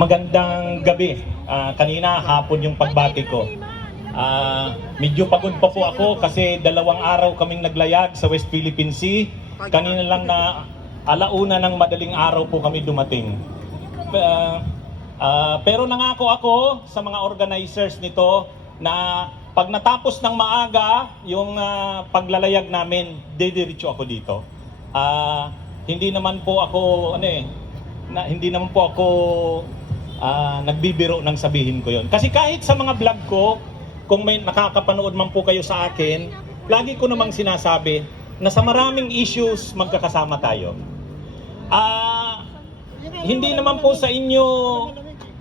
Magandang gabi. Kanina hapon yung pagbati ko. Medyo pagod pa po ako kasi 2 araw kaming naglayag sa West Philippine Sea. Kanina lang na alauna ng madaling araw po kami dumating. Pero nangako ako sa mga organizers nito na pag natapos ng maaga yung paglalayag namin, didiretso ako dito. Hindi naman po ako nagbibiro nang sabihin ko yon. Kasi kahit sa mga vlog ko, kung may nakakapanood man po kayo sa akin, lagi ko namang sinasabi na sa maraming issues magkakasama tayo. Hindi naman po sa inyo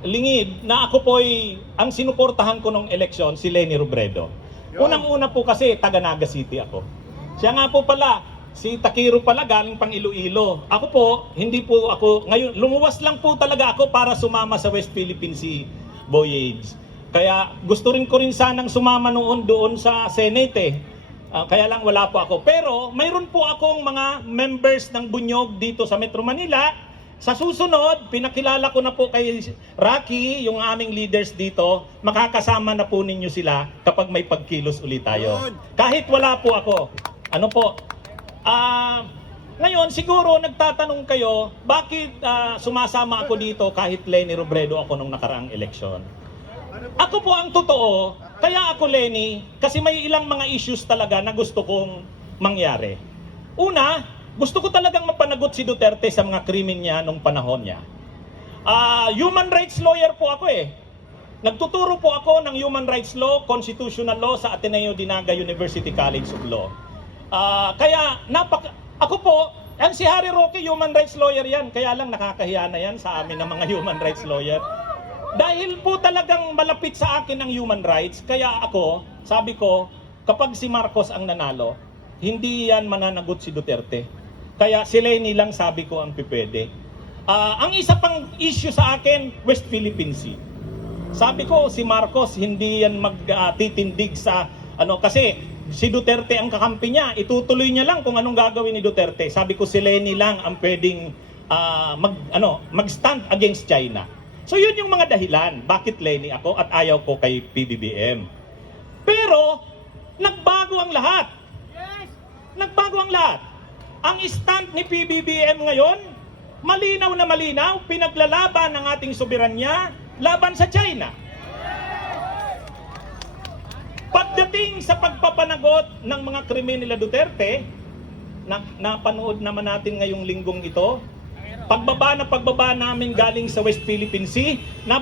lingid na ako po'y ang sinuportahan ko nung eleksyon si Leni Robredo. Unang-una po kasi taga Naga City ako. Siya nga po pala, si Takiro pala galing pang Iloilo. Ako po, hindi po ako, ngayon, lumuwas lang po talaga ako para sumama sa West Philippine Sea Voyage. Kaya gusto rin ko rin sanang sumama noon doon sa Senate kaya lang wala po ako. Pero mayroon po akong mga members ng Bunyog dito sa Metro Manila. Sa susunod, pinakilala ko na po kay Rocky, yung aming leaders dito, makakasama na po ninyo sila kapag may pagkilos ulit tayo. Kahit wala po ako. Ano po? Ngayon, siguro nagtatanong kayo, bakit sumasama ako dito kahit Leni Robredo ako nung nakaraang eleksyon? Ako po ang totoo, kaya ako Leni, kasi may ilang mga issues talaga na gusto kong mangyari. Una, gusto ko talagang mapanagot si Duterte sa mga krimen niya nung panahon niya. Human rights lawyer po ako eh. Nagtuturo po ako ng human rights law, constitutional law sa Ateneo de Naga University College of Law. Ako po, yan si Harry Roque, human rights lawyer yan. Kaya lang nakakahiya na yan sa amin ng mga human rights lawyer. Dahil po talagang malapit sa akin ang human rights, kaya ako, sabi ko, kapag si Marcos ang nanalo, hindi yan mananagot si Duterte. Kaya si Leni lang sabi ko ang pipwede. Ang isa pang issue sa akin, West Philippine Sea. Sabi ko, si Marcos hindi yan magtitindig sa kasi si Duterte ang kakampi niya, itutuloy niya lang kung anong gagawin ni Duterte. Sabi ko si Leni lang ang pwedeng mag-stand against China. So yun yung mga dahilan bakit Leni ako at ayaw ko kay PBBM. Pero nagbago ang lahat. Nagbago ang lahat. Ang stand ni PBBM ngayon, malinaw na malinaw, pinaglalaban ng ating soberanya laban sa China. Pagdating sa pagpapanagot ng mga krimen nila Duterte, napanood naman natin ngayong linggong ito, pagbaba namin galing sa West Philippine Sea, 2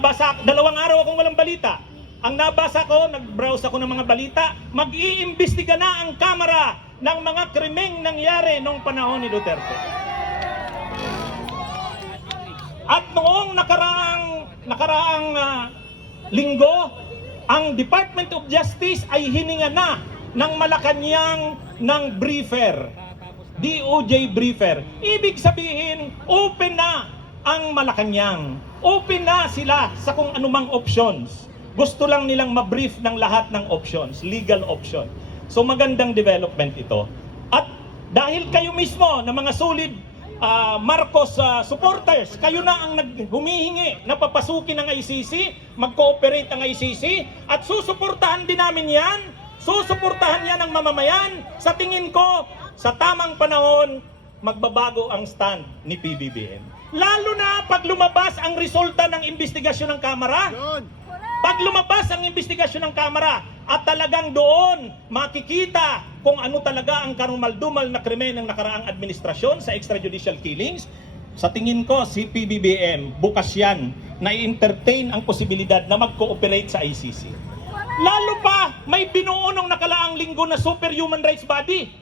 araw akong walang balita. Ang nabasa ko, nag-browse ako ng mga balita, mag-iimbestiga na ang Kamara ng mga krimeng nangyari noong panahon ni Duterte. At noong nakaraang linggo, ang Department of Justice ay hininga na ng Malacanang ng briefer, DOJ briefer. Ibig sabihin, open na ang Malacanang. Open na sila sa kung anumang options. Gusto lang nilang ma-brief ng lahat ng options, legal option. So magandang development ito. At dahil kayo mismo na mga solid Marcos supporters, kayo na ang humihingi na papasukin ng ICC, mag-cooperate ang ICC, at susuportahan din namin yan, susuportahan yan ng mamamayan. Sa tingin ko, sa tamang panahon, magbabago ang stand ni PBBM. Lalo na pag lumabas ang resulta ng investigasyon ng Kamara. Pag lumabas ang investigasyon ng Kamara at talagang doon makikita kung ano talaga ang karumal-dumal na krimen ng nakaraang administrasyon sa extrajudicial killings, sa tingin ko si PBBM bukas yan na i-entertain ang posibilidad na mag-cooperate sa ICC. Lalo pa may binuo nung nakalaang linggo na super human rights body.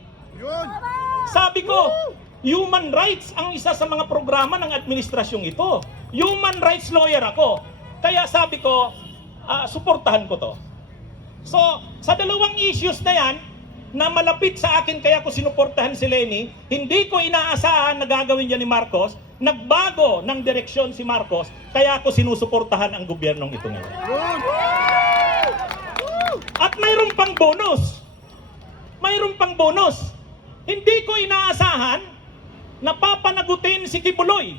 Sabi ko, human rights ang isa sa mga programa ng administrasyong ito. Human rights lawyer ako. Kaya sabi ko, suportahan ko to. So, sa dalawang issues na yan, na malapit sa akin kaya ko sinuportahan si Leni, hindi ko inaasahan na gagawin yan ni Marcos, nagbago ng direksyon si Marcos, kaya ko sinusuportahan ang gobyernong ito ngayon. At mayroon pang bonus. Mayroon pang bonus. Hindi ko inaasahan na papanagutin si Kibuloy.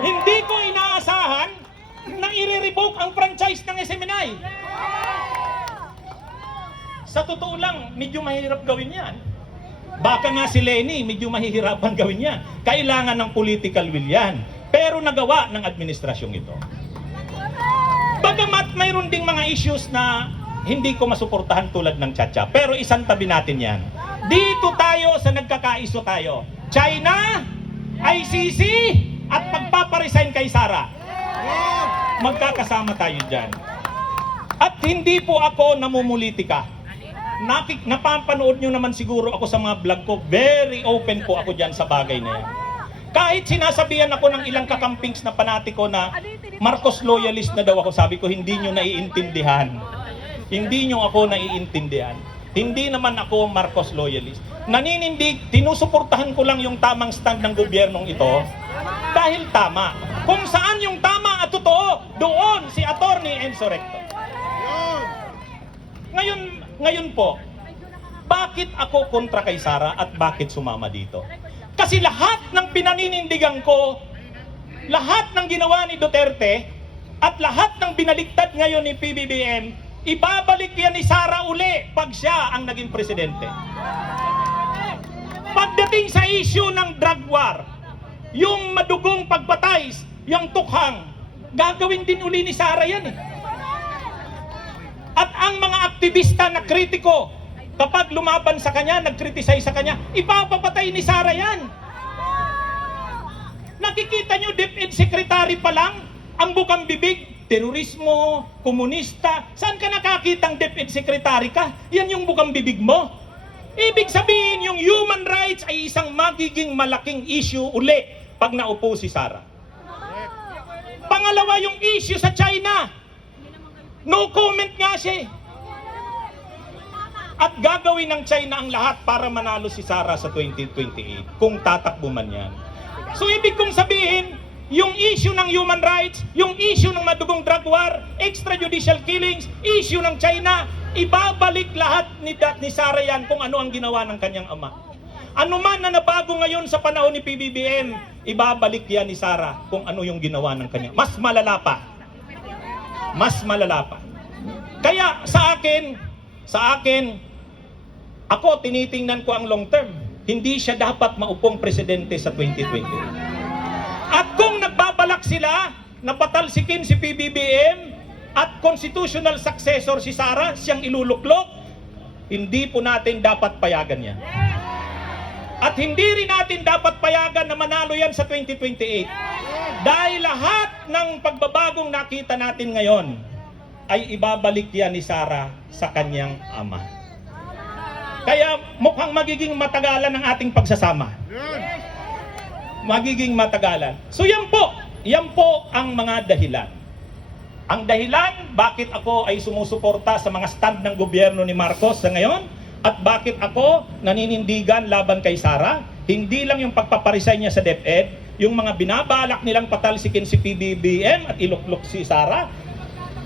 Hindi ko inaasahan na i-revoke ang franchise ng SMNI. Sa totoo lang, medyo mahirap gawin yan. Baka nga si Lenny, medyo mahihirapan gawin yan. Kailangan ng political will yan. Pero nagawa ng administrasyong ito. Bagamat mayroon ding mga issues na hindi ko masuportahan tulad ng Chacha. Pero isang tabi natin yan. Dito tayo sa nagkakaiso tayo. China, ICC, at magpaparesign kay Sara. Magkakasama tayo dyan. At hindi po ako namumulitika. Napapanood nyo naman siguro ako sa mga vlog ko, very open po ako dyan sa bagay na yan. Kahit sinasabihan ako ng ilang kakampings na panatiko na Marcos loyalist na daw ako, sabi ko, hindi nyo naiintindihan. Hindi nyo ako naiintindihan. Hindi naman ako Marcos loyalist. Naninindig, tinusuportahan ko lang yung tamang stand ng gobyernong ito dahil tama. Kung saan yung tama at totoo, doon si Attorney Enzo Recto. Ngayon po, bakit ako kontra kay Sara at bakit sumama dito? Kasi lahat ng pinaninindigan ko, lahat ng ginawa ni Duterte, at lahat ng binaliktad ngayon ni PBBM, ibabalik yan ni Sara uli pag siya ang naging presidente. Pagdating sa issue ng drug war, yung madugong pagpatay, yung tukhang, gagawin din uli ni Sara yan eh. At ang mga aktivista na kritiko, kapag lumaban sa kanya, nag-criticize sa kanya, ipapapatay ni Sara yan. Nakikita nyo, DepEd Secretary pa lang, ang bukang bibig, terorismo, komunista. Saan ka nakakitang DepEd Secretary ka? Yan yung bukang bibig mo. Ibig sabihin, yung human rights ay isang magiging malaking issue uli pag naupo si Sara. Pangalawa, yung issue sa China. No comment nga siya. At gagawin ng China ang lahat para manalo si Sara sa 2028 kung tatakbo man yan. So ibig kong sabihin, yung issue ng human rights, yung issue ng madugong drug war, extrajudicial killings, issue ng China, ibabalik lahat ni Sara yan kung ano ang ginawa ng kanyang ama. Ano man na nabago ngayon sa panahon ni PBBM, ibabalik yan ni Sara kung ano yung ginawa ng kanyang. Mas malala pa. Mas malala pa. Kaya sa akin, ako tinitingnan ko ang long term. Hindi siya dapat maupong presidente sa 2020. At kung nagbabalak sila na patalsikin si PBBM at constitutional successor si Sara, siyang iluluklok, hindi po natin dapat payagan yan. At hindi rin natin dapat payagan na manalo yan sa 2028. Dahil lahat ng pagbabagong nakita natin ngayon ay ibabalik yan ni Sara sa kanyang ama. Kaya mukhang magiging matagalan ang ating pagsasama. Magiging matagalan. So yan po ang mga dahilan. Ang dahilan bakit ako ay sumusuporta sa mga stand ng gobyerno ni Marcos sa ngayon at bakit ako naninindigan laban kay Sara, hindi lang yung pagpaparesign niya sa DepEd, yung mga binabalak nilang patalsikin si PBBM at iluklok si Sara,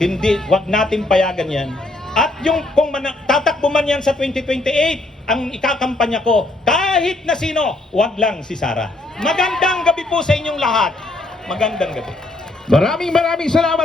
hindi, wag natin payagan yan. At yung kung tatakbo man yan sa 2028, ang ikakampanya ko, kahit na sino, wag lang si Sara. Magandang gabi po sa inyong lahat. Magandang gabi. Maraming salamat.